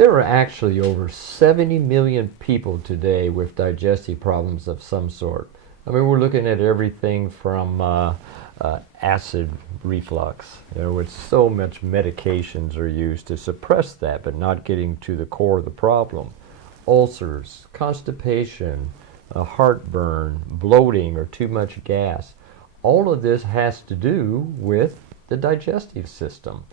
There are actually over 70 million people today with digestive problems of some sort. I mean, we're looking at everything from acid reflux, which so much medications are used to suppress that, but not getting to the core of the problem. Ulcers, constipation, heartburn, bloating, or too much gas. All of this has to do with the digestive system.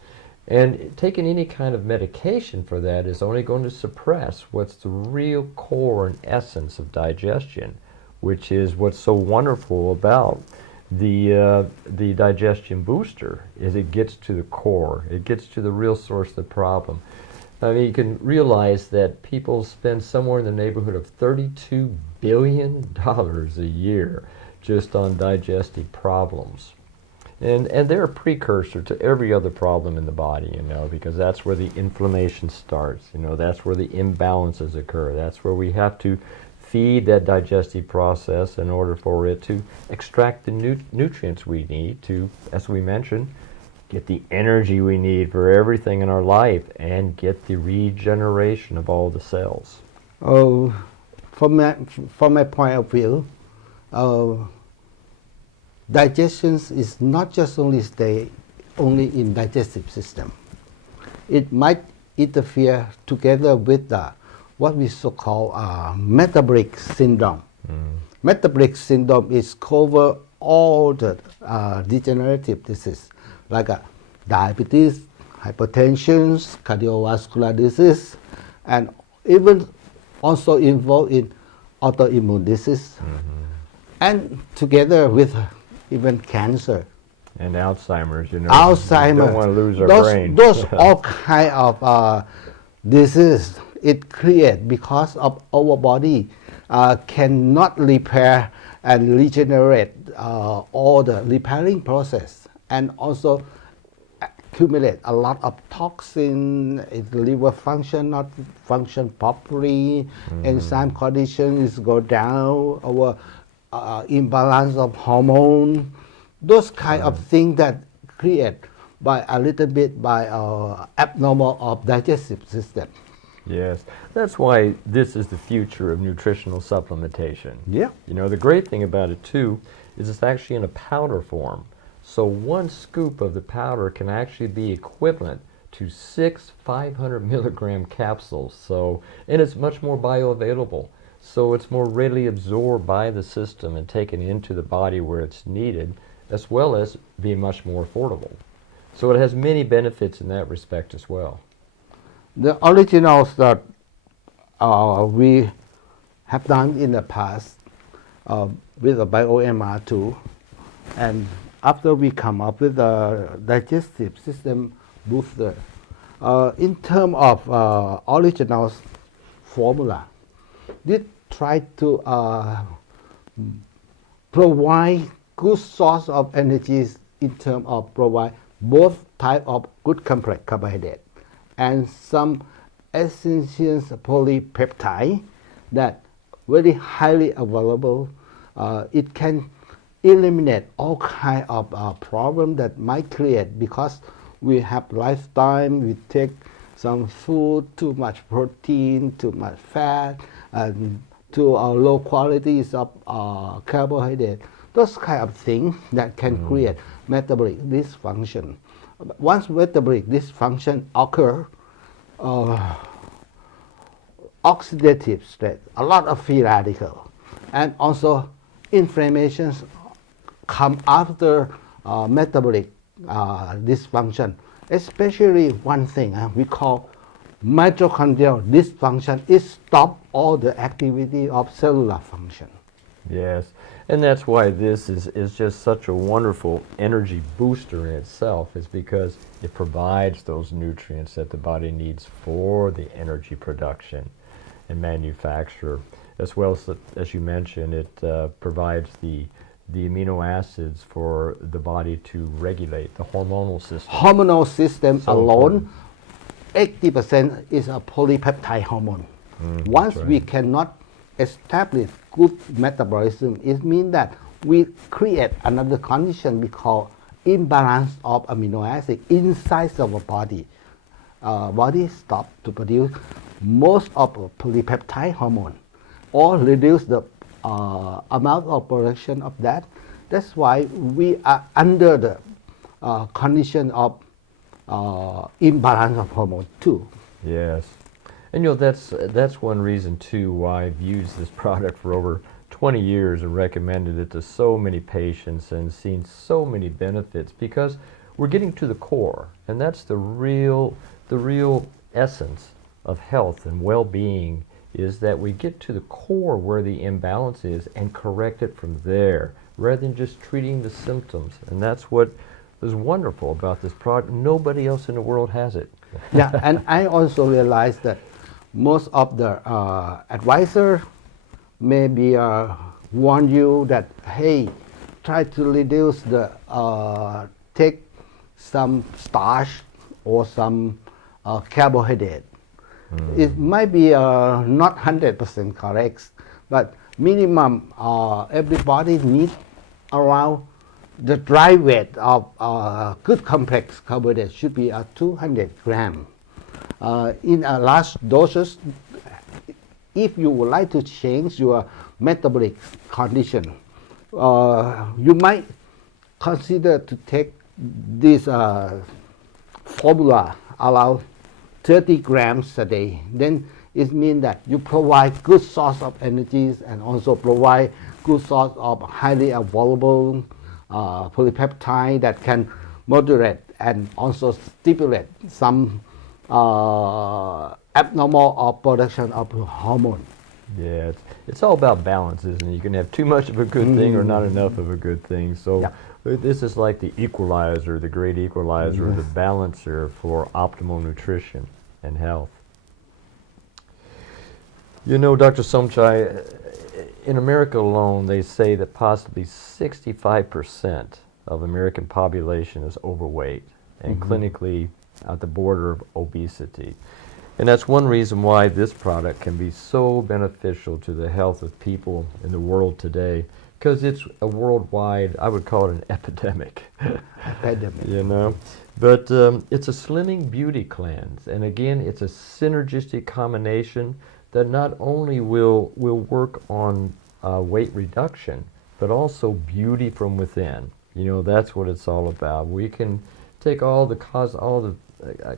And taking any kind of medication for that is only going to suppress what's the real core and essence of digestion, which is what's so wonderful about the digestion booster, is it gets to the core. It gets to the real source of the problem. I mean, you can realize that people spend somewhere in the neighborhood of $32 billion a year just on digestive problems. And they're a precursor to every other problem in the body, because that's where the inflammation starts. That's where the imbalances occur. That's where we have to feed that digestive process in order for it to extract the nutrients we need to, as we mentioned, get the energy we need for everything in our life and get the regeneration of all the cells. Oh, from my point of view, digestion is not just only stay only in digestive system. It might interfere together with what we so-called metabolic syndrome. Metabolic syndrome is cover all the degenerative disease like diabetes, hypertension, cardiovascular disease, and even also involved in autoimmune disease, and together with even cancer. And Alzheimer's, Alzheimer's. We don't want to lose our brain. Those all kind of disease it creates because of our body cannot repair and regenerate all the repairing process, and also accumulate a lot of toxin. Its liver function not function properly, enzyme conditions go down, our imbalance of hormone, those kind of things that create by a little bit by abnormal of digestive system. Yes, that's why this is the future of nutritional supplementation. Yeah. The great thing about it too is it's actually in a powder form. So one scoop of the powder can actually be equivalent to 6 500 milligram capsules. And it's much more bioavailable. So it's more readily absorbed by the system and taken into the body where it's needed, as well as being much more affordable. So it has many benefits in that respect as well. The originals that we have done in the past with the BioMR2, and after we come up with a digestive system booster, in terms of original formula, they try to provide good source of energies in terms of provide both type of good complex carbohydrate and some essential polypeptide that very highly available. It can eliminate all kind of problem that might create because we have lifestyle, we take some food, too much protein, too much fat, and to low qualities of carbohydrate. Those kind of things that can create metabolic dysfunction. Once metabolic dysfunction occur, oxidative stress, a lot of free radical, and also inflammations come after metabolic dysfunction. Especially one thing we call mitochondrial dysfunction. It stops all the activity of cellular function. Yes, and that's why this is just such a wonderful energy booster in itself, is because it provides those nutrients that the body needs for the energy production and manufacture, as well as you mentioned, it provides the amino acids for the body to regulate the hormonal system. Hormonal system So alone, 80% is a polypeptide hormone. Once right. we cannot establish good metabolism, it means that we create another condition we call imbalance of amino acid inside our body. body stop to produce most of the polypeptide hormone or reduce the amount of production of that. That's why we are under the condition of imbalance of hormone too. Yes. And that's one reason too why I've used this product for over 20 years and recommended it to so many patients and seen so many benefits, because we're getting to the core, and that's the real essence of health and well-being, is that we get to the core where the imbalance is and correct it from there rather than just treating the symptoms. And that's what is wonderful about this product. Nobody else in the world has it. Yeah, and I also realized that most of the advisor maybe warn you that, hey, try to reduce the take some starch or some carbohydrate. It might be not 100% correct, but minimum everybody needs around the dry weight of good complex carbohydrate should be 200 grams. In a large doses, if you would like to change your metabolic condition, you might consider to take this formula around 30 grams a day. Then it means that you provide good source of energies and also provide good source of highly available polypeptide that can moderate and also stimulate some abnormal production of hormone. Yeah, it's all about balance, isn't it? You can have too much of a good thing or not enough of a good thing. So Yeah. this is like the equalizer, the great equalizer, the balancer for optimal nutrition and health. You know, Dr. Somchai, in America alone, they say that possibly 65% of American population is overweight and clinically at the border of obesity. And that's one reason why this product can be so beneficial to the health of people in the world today, because it's a worldwide, I would call it an epidemic. Epidemic. You know? But it's a slimming beauty cleanse. And again, it's a synergistic combination that not only will work on weight reduction, but also beauty from within. You know, that's what it's all about. We can take all the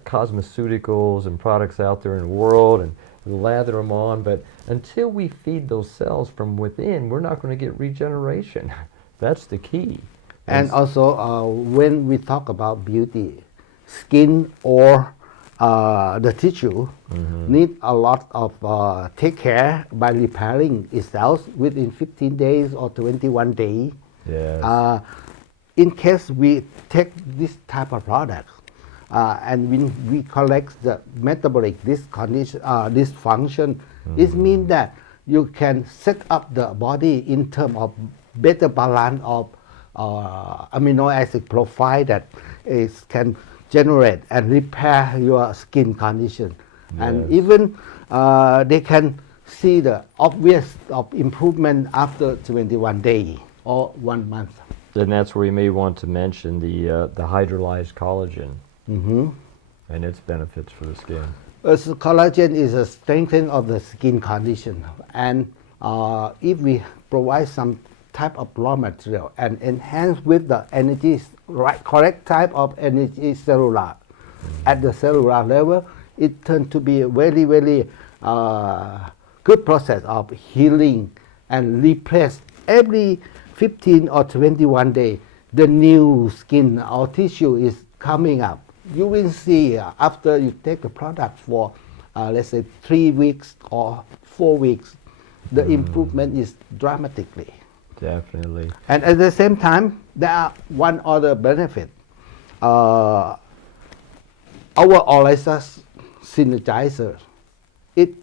cosmeceuticals and products out there in the world and lather them on, but until we feed those cells from within, we're not going to get regeneration. That's the key. And also, when we talk about beauty, skin or the tissue need a lot of take care by repairing itself within 15 days or 21 days. Yes. In case we take this type of product and when we collect the metabolic dysfunction, it means that you can set up the body in terms of better balance of amino acid profile that can generate and repair your skin condition. Yes. And even they can see the obvious of improvement after 21 days or 1 month. And that's where you may want to mention the hydrolyzed collagen and its benefits for the skin. So collagen is a strengthening of the skin condition, and if we provide some type of raw material and enhance with the energy, correct type of energy cellular at the cellular level, it turns to be a very, very good process of healing and replace every 15 or 21 days the new skin or tissue is coming up. You will see after you take the product for let's say 3 weeks or 4 weeks, the improvement is dramatically. Definitely. And at the same time, there are one other benefit. Our Olysis synergizer, it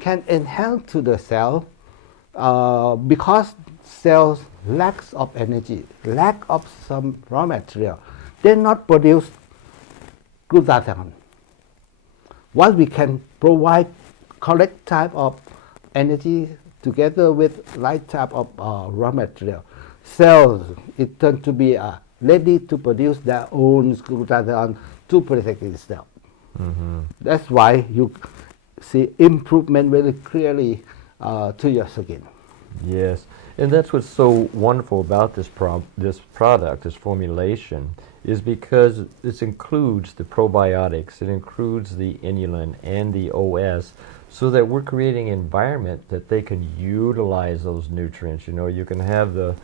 can enhance to the cell because cells lack of energy, lack of some raw material. They not produce glutathione. Once we can provide correct type of energy together with right type of raw material, cells, it turns to be ready to produce their own glutathione to protect itself. That's why you see improvement very clearly to your skin. Yes, and that's what's so wonderful about this product, this formulation, is because this includes the probiotics, it includes the inulin and the OS, so that we're creating an environment that they can utilize those nutrients. You know, you can have the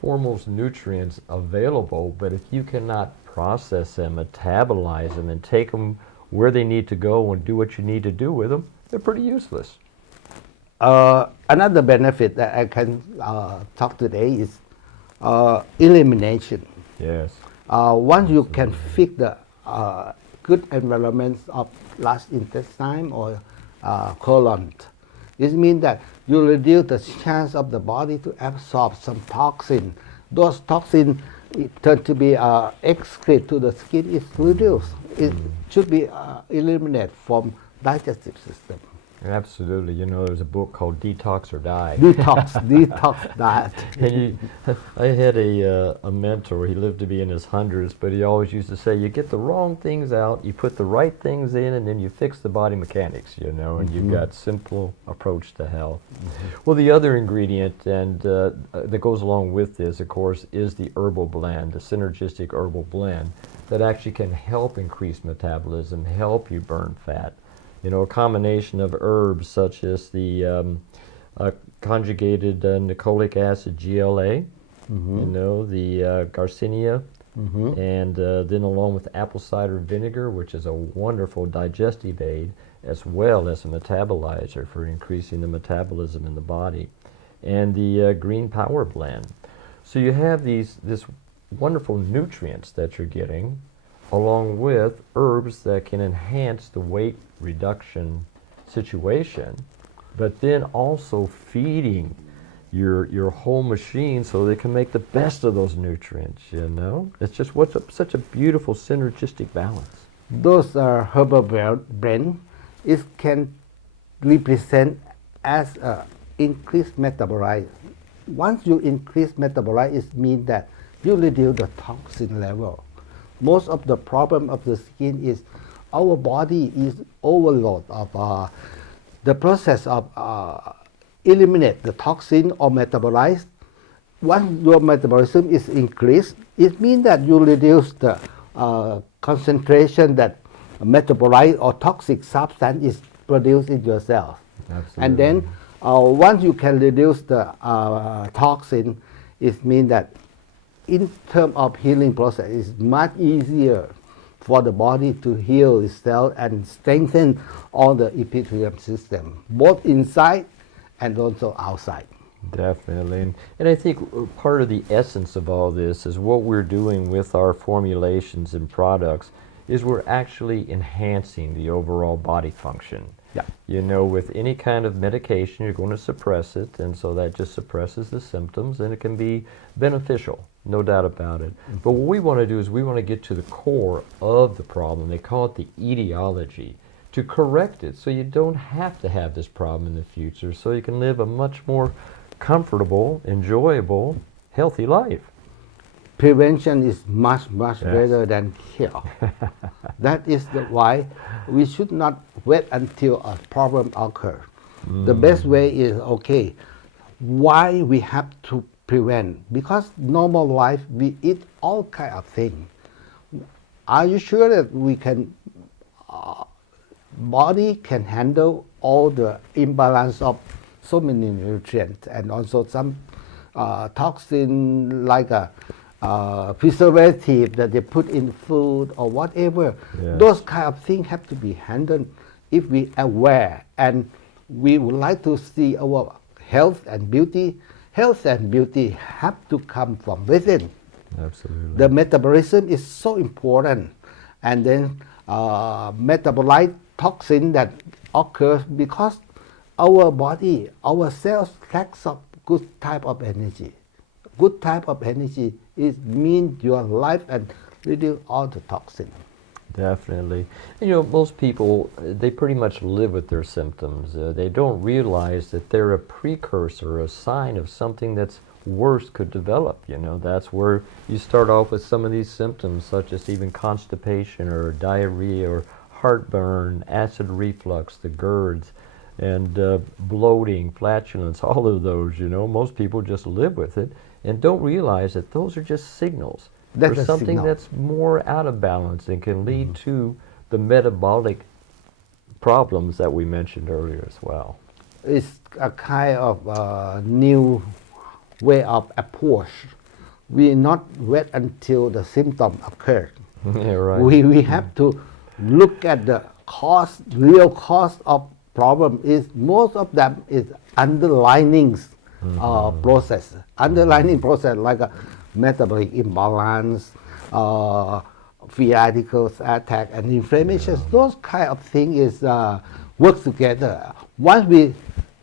foremost nutrients available, but if you cannot process them, metabolize them, and take them where they need to go and do what you need to do with them, they're pretty useless. Another benefit that I can talk today is elimination. Yes. Once you can fix the good environments of large intestine or colon, this means that you reduce the chance of the body to absorb some toxin. Those toxins tend to be excreted to the skin. Is reduced. It should be eliminated from digestive system. Absolutely. You know, there's a book called Detox or Die. Detox diet. And I had a mentor. He lived to be in his hundreds, but he always used to say, you get the wrong things out, you put the right things in, and then you fix the body mechanics, you know, and you've got simple approach to health. Well, the other ingredient and that goes along with this, of course, is the herbal blend, the synergistic herbal blend that actually can help increase metabolism, help you burn fat. You know, a combination of herbs such as the conjugated nucleic acid GLA, you know, the Garcinia, and then along with apple cider vinegar, which is a wonderful digestive aid, as well as a metabolizer for increasing the metabolism in the body, and the green power blend. So you have this wonderful nutrients that you're getting, along with herbs that can enhance the weight reduction situation, but then also feeding your whole machine so they can make the best of those nutrients, you know? It's just such a beautiful synergistic balance. Those herbal blend, it can represent as increased metabolite. Once you increase metabolite, it means that you reduce the toxin level. Most of the problem of the skin is our body is overload of the process of eliminate the toxin or metabolize. Once your metabolism is increased, it means that you reduce the concentration that metabolite or toxic substance is produced in your cells. Absolutely. And then once you can reduce the toxin, it means that in terms of healing process, it's much easier for the body to heal itself and strengthen all the epithelial system, both inside and also outside. Definitely. And I think part of the essence of all this is what we're doing with our formulations and products is we're actually enhancing the overall body function. Yeah. You know, with any kind of medication, you're going to suppress it, and so that just suppresses the symptoms, and it can be beneficial, no doubt about it. But what we want to do is we want to get to the core of the problem. They call it the etiology, to correct it so you don't have to have this problem in the future, so you can live a much more comfortable, enjoyable, healthy life. Prevention is much better than cure. That is why we should not wait until a problem occurs. The best way is, okay, why we have to prevent? Because normal life, we eat all kind of things. Are you sure that we can, body can handle all the imbalance of so many nutrients and also some toxin like a preservative that they put in food or whatever. Yes. Those kind of things have to be handled if we are aware, and we would like to see our health and beauty. Health and beauty have to come from within. Absolutely. The metabolism is so important, and then metabolite toxin that occurs because our body, our cells lacks of good type of energy. Good type of energy is mean your life and reduce all the toxin. Definitely. And, you know, most people, they pretty much live with their symptoms. They don't realize that they're a precursor, a sign of something that's worse could develop. You know, that's where you start off with some of these symptoms, such as even constipation or diarrhea or heartburn, acid reflux, the GERDs, and bloating, flatulence, all of those, most people just live with it and don't realize that those are just signals That's for a something signal. that's more out of balance and can lead to the metabolic problems that we mentioned earlier as well. It's a kind of new way of approach. We not wait until the symptom occurs. Yeah, right. We have to look at the cause, real cause of problem. Is most of them is underlying process. Underlying process like a metabolic imbalance, free radicals attack, and inflammation. Those kind of things is work together. Once we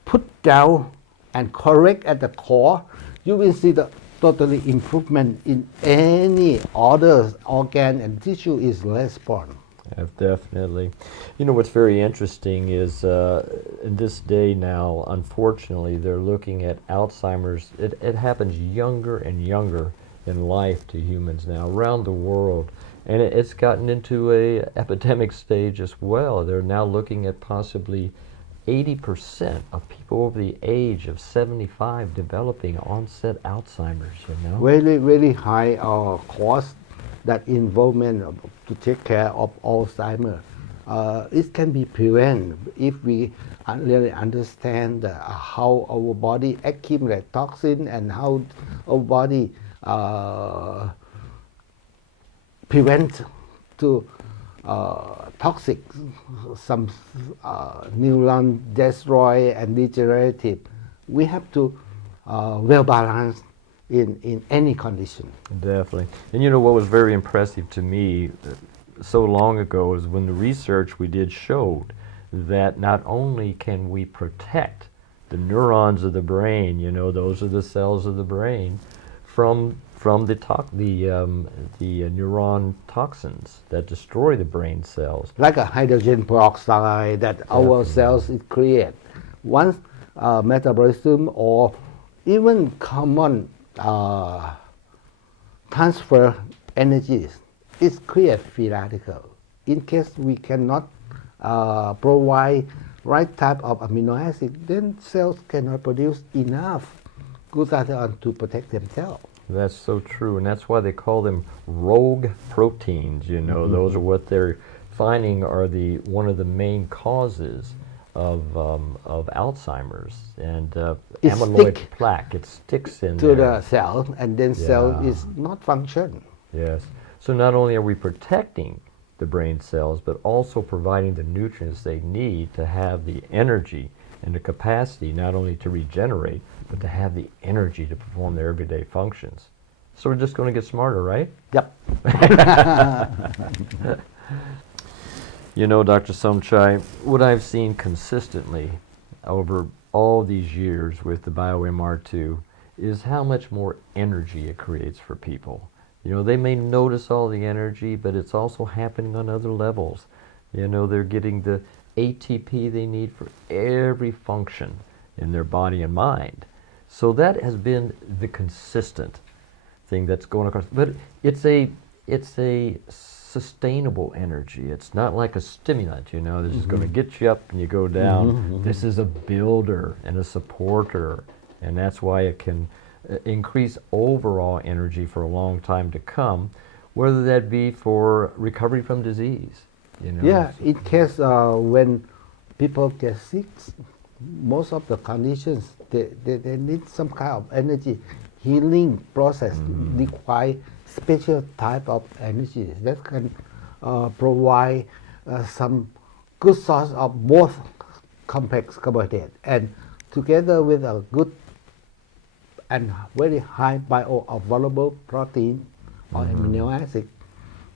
put down and correct at the core, you will see the totally improvement in any other organ and tissue is respond. Yeah, definitely. What's very interesting is in this day now, unfortunately, they're looking at Alzheimer's. It happens younger and younger in life to humans now around the world. And it's gotten into a epidemic stage as well. They're now looking at possibly 80% of people over the age of 75 developing onset Alzheimer's, Very, very high cost that involvement to take care of Alzheimer. It can be prevented if we really understand how our body accumulates toxin and how our body prevent to toxic, some neuron destroy and degenerative. We have to well balanced in any condition. Definitely. And what was very impressive to me so long ago is when the research we did showed that not only can we protect the neurons of the brain, those are the cells of the brain, from the neuron toxins that destroy the brain cells. Like a hydrogen peroxide that our cells create. Once metabolism or even common transfer energies, it creates free radical. In case we cannot provide right type of amino acid, then cells cannot produce enough glutathione to protect themselves. That's so true, and that's why they call them rogue proteins. Those are what they're finding are one of the main causes of Alzheimer's and amyloid plaque. It sticks in to there. the cell, and then cell is not function. Yes. So not only are we protecting the brain cells, but also providing the nutrients they need to have the energy and the capacity not only to regenerate, but to have the energy to perform their everyday functions. So we're just going to get smarter, right? Yep. Dr. Somchai, what I've seen consistently over all these years with the BioMR2 is how much more energy it creates for people. They may notice all the energy, but it's also happening on other levels. They're getting the ATP they need for every function in their body and mind. So that has been the consistent thing that's going across. But it's a sustainable energy. It's not like a stimulant, this is going to get you up and you go down. This is a builder and a supporter, and that's why it can increase overall energy for a long time to come, whether that be for recovery from disease. Yeah, in case when people get sick, most of the conditions, they need some kind of energy. Healing process require special type of energy that can provide some good source of both complex carbohydrate and together with a good and very high bioavailable protein or amino acid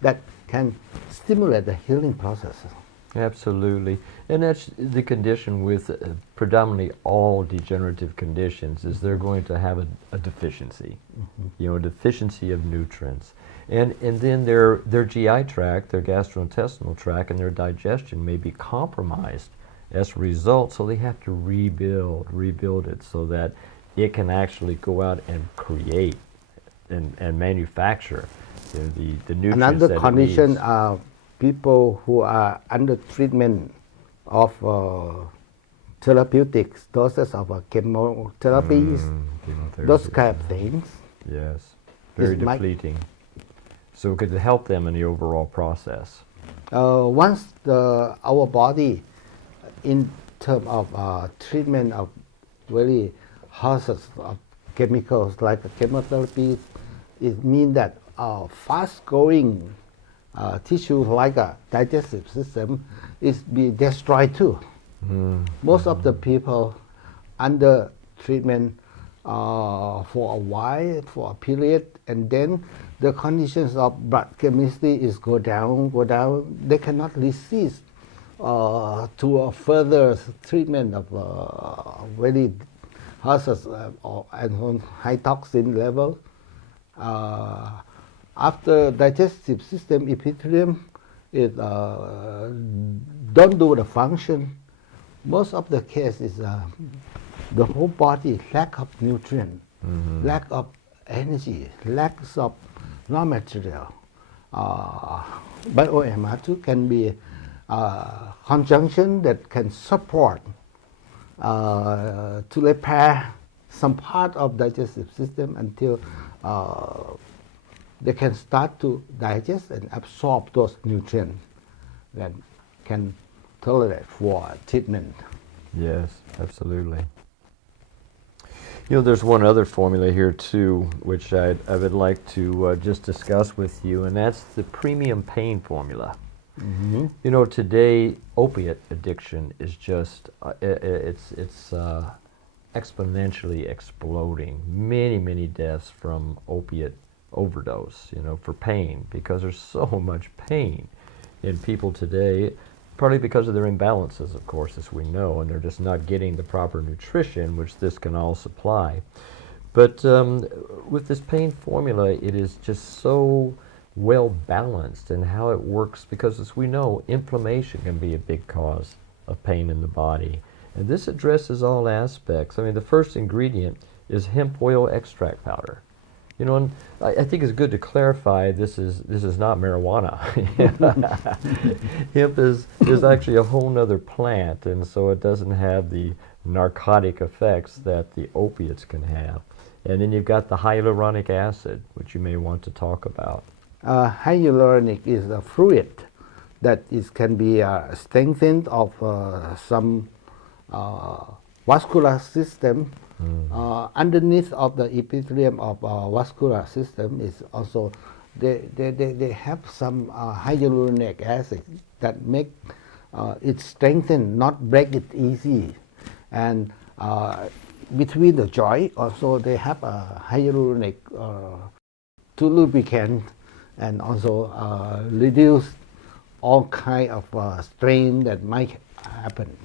that can stimulate the healing process. Absolutely. And that's the condition with predominantly all degenerative conditions is they're going to have a deficiency, a deficiency of nutrients. And then their GI tract, their gastrointestinal tract, and their digestion may be compromised as a result, so they have to rebuild it so that it can actually go out and create and manufacture the nutrients Another that condition it needs. people who are under treatment of therapeutics, doses of chemotherapies, those Chemotherapy. kind of things. Yes, very It might- depleting. So it could help them in the overall process. Once our body, in terms of treatment of very hazardous of chemicals like chemotherapy, it means that fast-growing tissue like a digestive system is be destroyed too. Most of the people under treatment for a while, for a period, and then the conditions of blood chemistry is go down. They cannot resist to a further treatment of very hazardous and high toxin level. After digestive system epithelium it don't do the function, most of the case is the whole body lack of nutrient, lack of energy, lack of raw material. BioMR2 can be conjunction that can support to repair some part of digestive system until they can start to digest and absorb those nutrients that can tolerate for treatment. Yes, absolutely. There's one other formula here too, which I would like to just discuss with you, and that's the premium pain formula. Today opiate addiction is just it's exponentially exploding. Many deaths from opiate overdose. For pain, because there's so much pain in people today. Partly because of their imbalances, of course, as we know, and they're just not getting the proper nutrition, which this can all supply. But with this pain formula, it is just so well balanced in how it works, because as we know, inflammation can be a big cause of pain in the body. And this addresses all aspects. I mean, the first ingredient is hemp oil extract powder. And I think it's good to clarify this is not marijuana. Hemp is actually a whole nother plant, and so it doesn't have the narcotic effects that the opiates can have. And then you've got the hyaluronic acid, which you may want to talk about. Hyaluronic is a fluid that can be strengthened of some vascular system. Underneath of the epithelium of vascular system is also they have some hyaluronic acid that make it strengthen, not break it easy. And between the joint also they have a hyaluronic to lubricant and also reduce all kind of strain that might happen.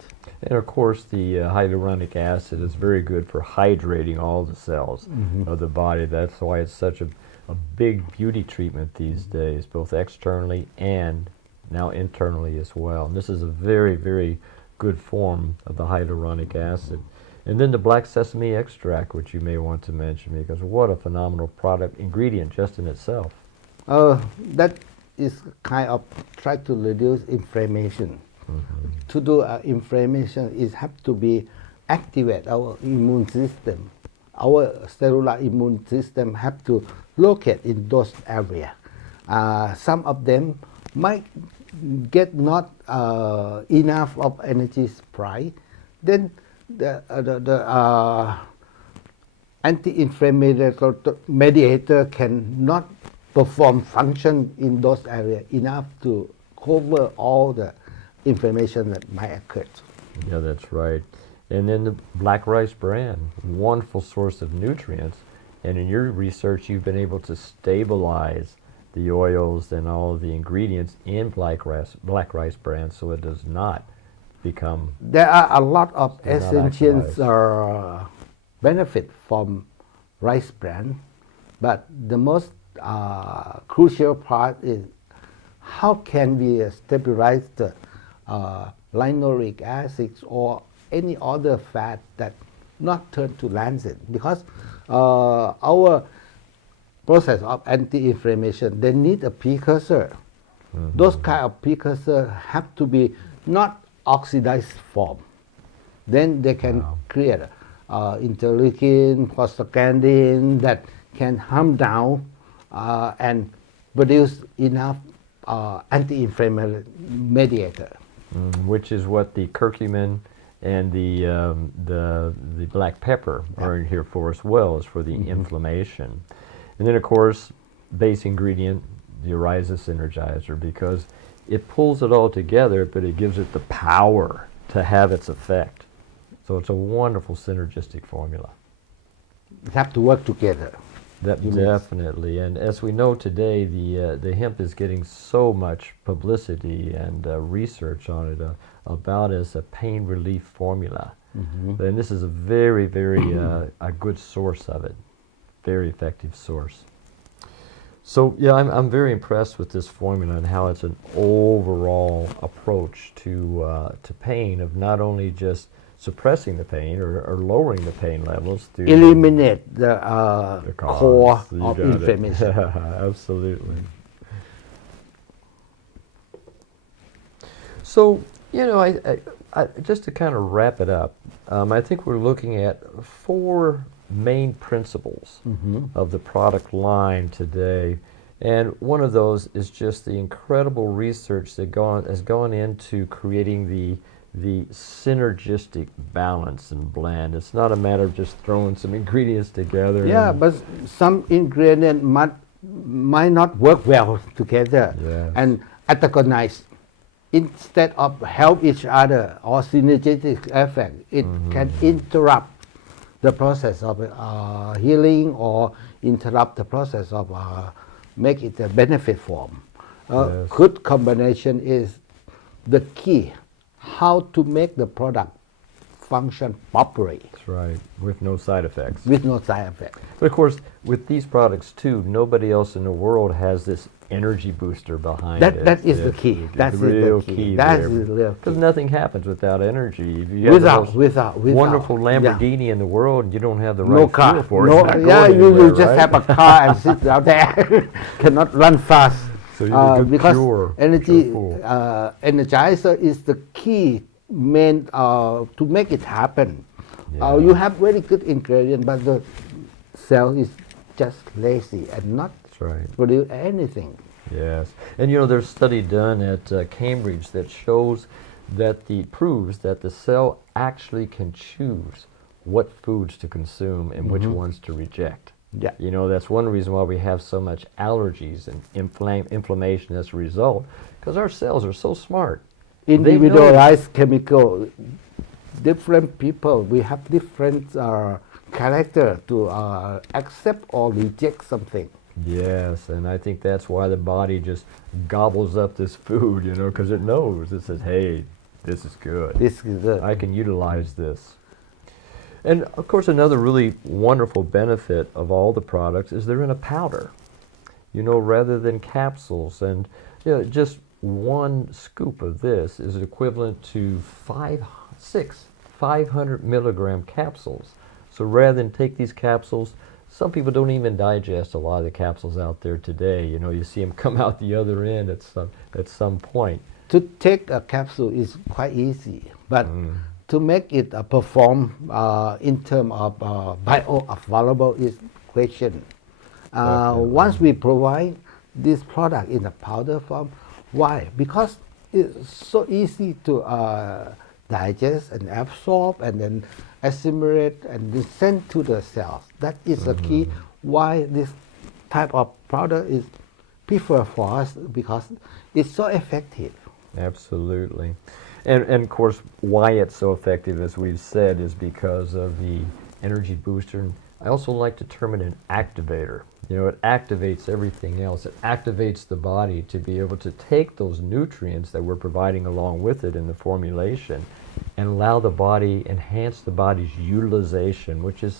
And of course, the hyaluronic acid is very good for hydrating all the cells of the body. That's why it's such a big beauty treatment these days, both externally and now internally as well. And this is a very good form of the hyaluronic acid. And then the black sesame extract, which you may want to mention, because what a phenomenal product, ingredient just in itself. That is kind of try to reduce inflammation. To do inflammation is have to be activate our immune system. Our cellular immune system have to locate in those areas. Some of them might get not enough of energy supply. Then the anti-inflammatory mediator cannot perform function in those areas enough to cover all the inflammation that might occur. Yeah, that's right. And then the black rice bran, wonderful source of nutrients. And in your research, you've been able to stabilize the oils and all of the ingredients in black rice bran, so it does not become. There are a lot of essential benefit from rice bran, but the most crucial part is how can we stabilize the linoleic acids or any other fat that not turn to lancet, because our process of anti-inflammation, they need a precursor Those kind of precursors have to be not oxidized form. Then they can create interleukin, prostaglandin that can harm down and produce enough anti-inflammatory mediator. Which is what the curcumin and the black pepper are in here for as well, as for the inflammation. And then, of course, base ingredient, the Oriza Synergizer, because it pulls it all together, but it gives it the power to have its effect. So it's a wonderful synergistic formula. They have to work together. Definitely, and as we know today, the hemp is getting so much publicity and research on it about as a pain relief formula. And this is a very, very a good source of it, very effective source. So yeah, I'm very impressed with this formula and how it's an overall approach to pain, of not only just suppressing the pain or lowering the pain levels through Eliminate the core of inflammation. Absolutely. So, you know, I just to kind of wrap it up, I think we're looking at 4 main principles of the product line today. And one of those is just the incredible research that has gone into creating the synergistic balance and blend. It's not a matter of just throwing some ingredients together. Yeah, but some ingredient might not work well together and antagonize. Instead of help each other or synergistic effect, it can interrupt the process of healing or interrupt the process of make it a benefit form. Good combination is the key. How to make the product function properly. That's right, with no side effects. With no side effects. But of course, with these products too, nobody else in the world has this energy booster behind it. That is the key. That's the real key. key. That's the real key. Because nothing happens without energy. If you have the without wonderful Lamborghini in the world, and you don't have the right no car. fuel for it. No, it's not yeah, going you anywhere, just right? have a car and sit out there. Cannot run fast. So you need a good because pure fuel. energizer is the key main to make it happen. You have very good ingredient, but the cell is just lazy and not produce anything. Yes, and you know there's a study done at Cambridge that shows proves that the cell actually can choose what foods to consume and which ones to reject. Yeah. You know, that's one reason why we have so much allergies and inflammation as a result, because our cells are so smart. Individualized chemical. Different people, we have different character to accept or reject something. Yes, and I think that's why the body just gobbles up this food, you know, because it knows. It says, hey, this is good. This is good. I can utilize this. And of course, another really wonderful benefit of all the products is they're in a powder, you know, rather than capsules. And you know, just one scoop of this is equivalent to 500 milligram capsules. So rather than take these capsules, some people don't even digest a lot of the capsules out there today. You know, you see them come out the other end at some point. To take a capsule is quite easy, but to make it perform in terms of bioavailable is question. Once we provide this product in a powder form, why? Because it's so easy to digest and absorb and then assimilate and then send to the cells. That is the key why this type of product is preferred for us, because it's so effective. Absolutely. And of course, why it's so effective, as we've said, is because of the energy booster. I also like to term it an activator. You know, it activates everything else. It activates the body to be able to take those nutrients that we're providing along with it in the formulation and allow the body, enhance the body's utilization, which is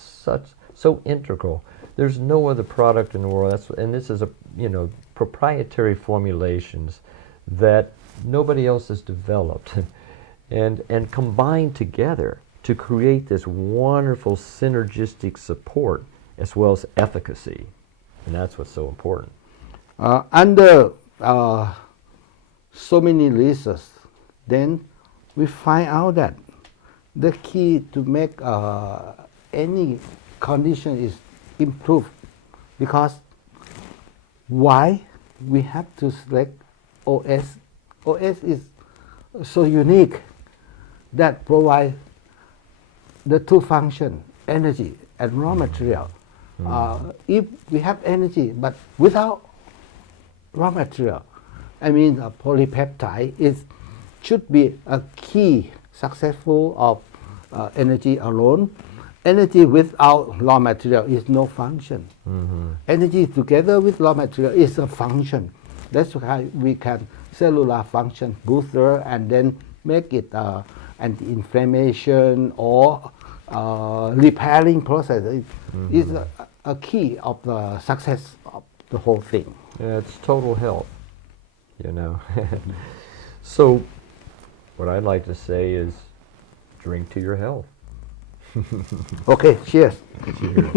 so integral. There's no other product in the world, and this is proprietary formulations that nobody else has developed and combined together to create this wonderful synergistic support as well as efficacy. And that's what's so important. Under so many research, then we find out that the key to make any condition is improve, because why we have to select OS? OS is so unique that provide the two function, energy and raw material. If we have energy but without raw material, I mean a polypeptide should be a key successful of energy alone. Energy without raw material is no function. Energy together with raw material is a function. That's why we can cellular function booster and then make it anti-inflammation or repairing process. It is a key of the success of the whole thing. Yeah, it's total health, you know. So, what I'd like to say is, drink to your health. Okay, cheers. Cheers.